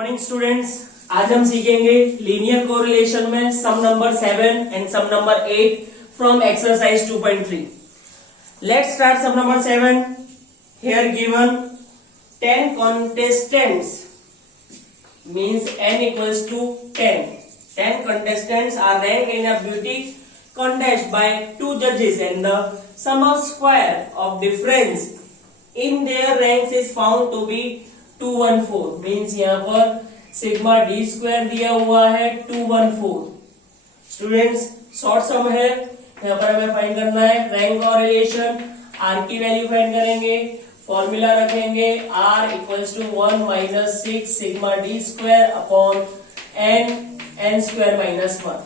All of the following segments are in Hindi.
मॉर्निंग स्टूडेंट्स, आज हम सीखेंगे लीनियर कोरिलेशन में sum number 7 and sum number 8 from exercise 2.3. Let's start sum number 7. Here given 10 contestants means n equals to 10. 10 contestants are ranked in a beauty contest by 2 judges and the sum of square of difference in their ranks is found to be 214. Means यहाँ पर सिग्मा डी स्क्वायर दिया हुआ है 214. स्टूडेंट्स शॉर्ट सम है, यहाँ पर हमें फाइंड करना है रैंक और रिलेशन. आर की वैल्यू फाइंड करेंगे, फॉर्मूला रखेंगे r equals to 1 minus 6 sigma D square upon n square minus 1.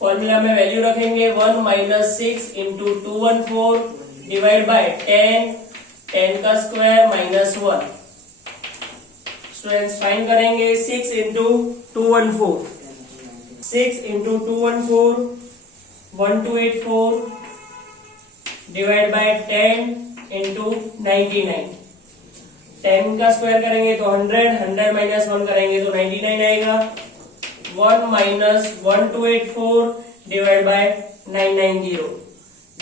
Formula में वैल्यू रखेंगे 1 माइनस 6 इंटू 214 डिवाइड बाय 10 का स्क्वायर माइनस 1. स्टूडेंट्स फाइंड करेंगे 6 into 214, 6 into 214 1284 divide by 10 into 99. 10 का स्क्वायर करेंगे तो 100, 100 माइनस 1 करेंगे तो 99 आएगा. 1 माइनस 1284 डिवाइड बाय 990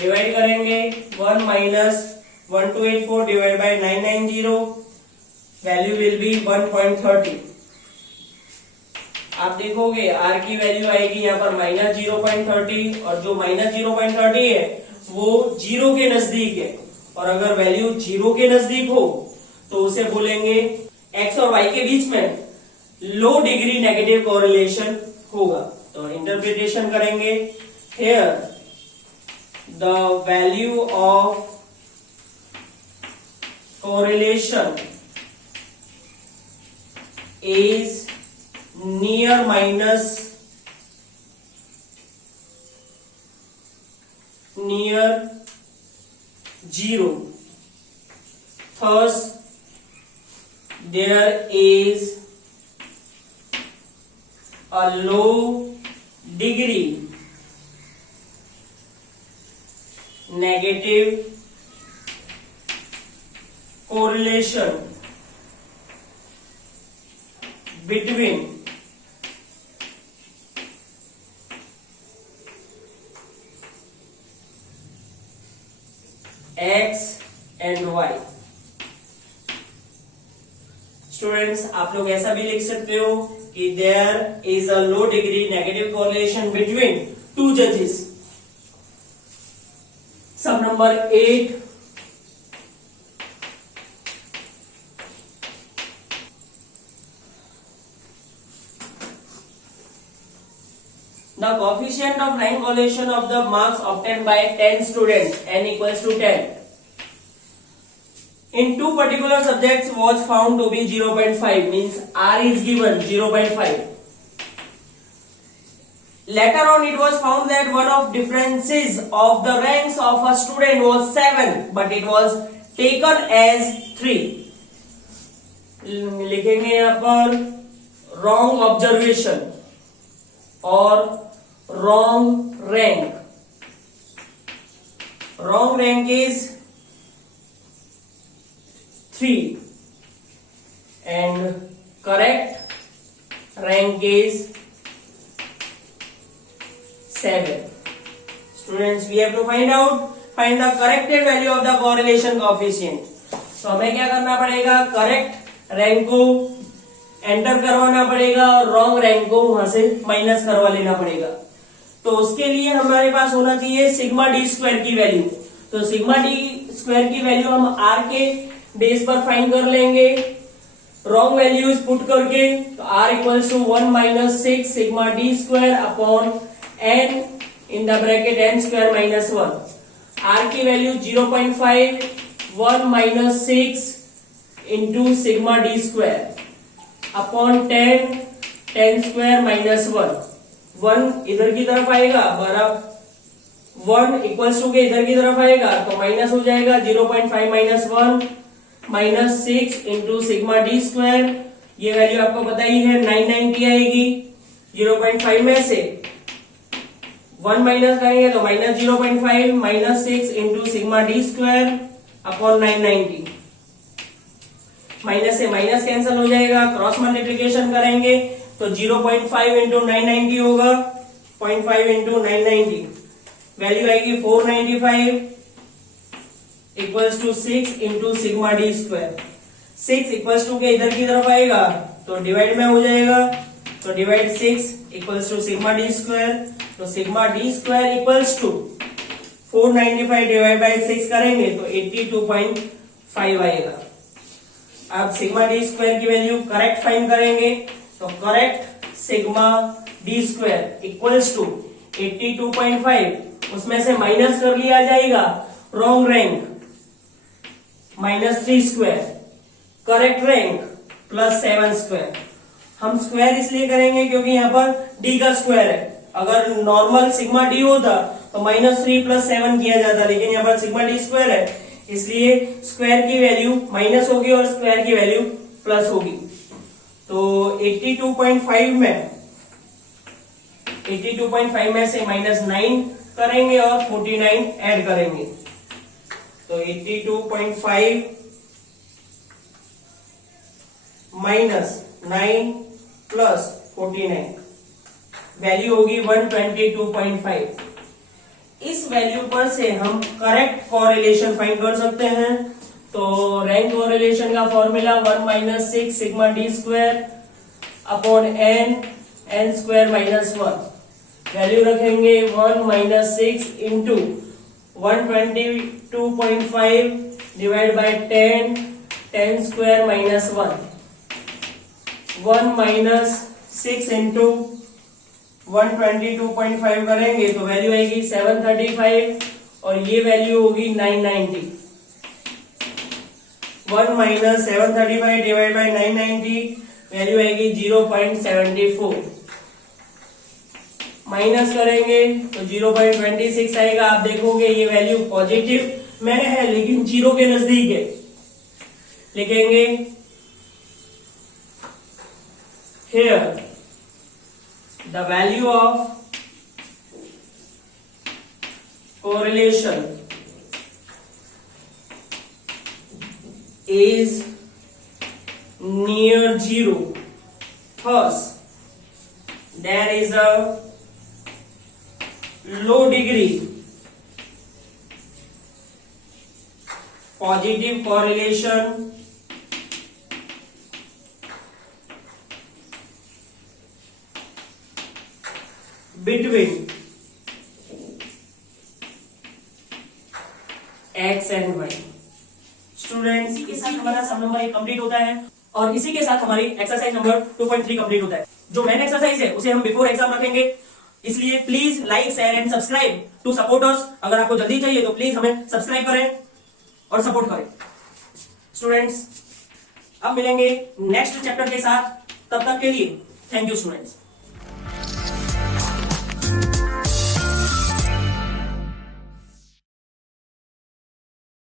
डिवाइड करेंगे 1 minus 1284 divide by 990, value will be 1.30. आप देखोगे r की वैल्यू आएगी यहाँ पर माइनस 0.30 और जो माइनस 0.30 है वो 0 के नजदीक है. और अगर वैल्यू 0 के नजदीक हो तो उसे बोलेंगे x और y के बीच में लो डिग्री नेगेटिव कोरिलेशन होगा. तो इंटरप्रिटेशन करेंगे, here the value of correlation is near minus near 0. Thus there is a low degree negative correlation between x and y. Students आप लोग ऐसा भी लिख सकते हो कि there is a low degree negative correlation between two जजेस. सम number 8. The coefficient of rank correlation of the marks obtained by 10 students n equals to 10 in two particular subjects was found to be 0.5. means r is given 0.5. Later on it was found that one of differences of the ranks of a student was 7 but it was taken as 3. लिखेंगे यहाँ पर wrong observation और wrong rank. Wrong rank is 3 and correct rank is 7. Students, we have to find the corrected value of the correlation coefficient. तो हमें क्या करना पड़ेगा, करेक्ट रैंक को एंटर करवाना पड़ेगा और रॉन्ग रैंक को वहां से माइनस करवा लेना पड़ेगा. तो उसके लिए हमारे पास होना चाहिए सिग्मा डी स्क्वायर की वैल्यू. तो सिग्मा डी स्क्वायर की वैल्यू हम आर के बेस पर फाइंड कर लेंगे रॉन्ग वैल्यूज पुट करके. तो R equals to 1 minus 6 sigma D square upon N in the bracket N square minus 1. R की value 0.5, 1 minus 6 into sigma D square upon 10 square minus 1. 1 इधर की तरफ आएगा, बराबर 1 इक्वल्स टू के इधर की तरफ आएगा तो माइनस हो जाएगा. 0.5 minus 1 minus 6 into sigma D square. ये वैल्यू आपको पता ही है 990 आएगी. 0.5 में से 1 माइनस करेंगे तो minus 0.5 minus 6 into sigma D square upon 990. Minus से माइनस कैंसिल हो जाएगा, क्रॉस मल्टीप्लीकेशन करेंगे तो 0.5 इंटू 990 होगा, 0.5 इंटू 990 वैल्यू आएगी 495 equals to 6 into sigma D square. 6 equals to के इधर की तरफ आएगा तो डिवाइड में हो जाएगा, तो divide 6 equals to sigma D square, तो sigma D square equals to 495 divide by 6 करेंगे तो 82.5 आएगा। अब सिग्मा डी स्क्वायर की वैल्यू करेक्ट फाइंड करेंगे, तो correct sigma D square equals to 82.5, उसमें से माइनस कर लिया जाएगा wrong rank -3 square, correct rank +7 square. हम स्क्वायर इसलिए करेंगे क्योंकि यहाँ पर डी का स्क्वायर है, अगर नॉर्मल सिग्मा डी होता तो -3 + 7 किया जाता, लेकिन यहाँ पर सिग्मा डी स्क्वायर है इसलिए स्क्वायर की वैल्यू माइनस होगी और स्क्वायर की वैल्यू प्लस होगी। तो 82.5 में से -9 करेंगे और 49 ऐड करेंगे, तो 82.5 -9 + 49 वैल्यू होगी 122.5। इस वैल्यू पर से हम करेक्ट कोरिलेशन फाइंड कर सकते हैं। तो रैंक कोरिलेशन का formula 1 - 6 sigma D square upon n square -1, value रखेंगे 1 - 6 into 122.5 divide by 10 square -1, 1 - 6 into 122.5 करेंगे तो वैल्यू आएगी 735 और ये वैल्यू होगी 990। 1 - 735 डिवाइड बाय 990 वैल्यू आएगी 0.74, माइनस करेंगे तो 0.26 आएगा। आप देखोगे ये वैल्यू पॉजिटिव में है लेकिन जीरो के नजदीक है, लिखेंगे here the value of correlation is near zero. Thus, there is a low degree positive correlation between x and y। Students इसी के साथ हमारा सम नंबर 1 कंप्लीट होता है और इसी के साथ हमारी एक्सरसाइज नंबर 2.3 कंप्लीट होता है। जो मेन एक्सरसाइज है उसे हम बिफोर एग्जाम रखेंगे, इसलिए please like share and subscribe to support us. अगर आपको जल्दी चाहिए तो प्लीज हमें सब्सक्राइब करें और सपोर्ट करें। स्टूडेंट्स अब मिलेंगे नेक्स्ट चैप्टर के साथ, तब तक के लिए थैंक यू स्टूडेंट्स।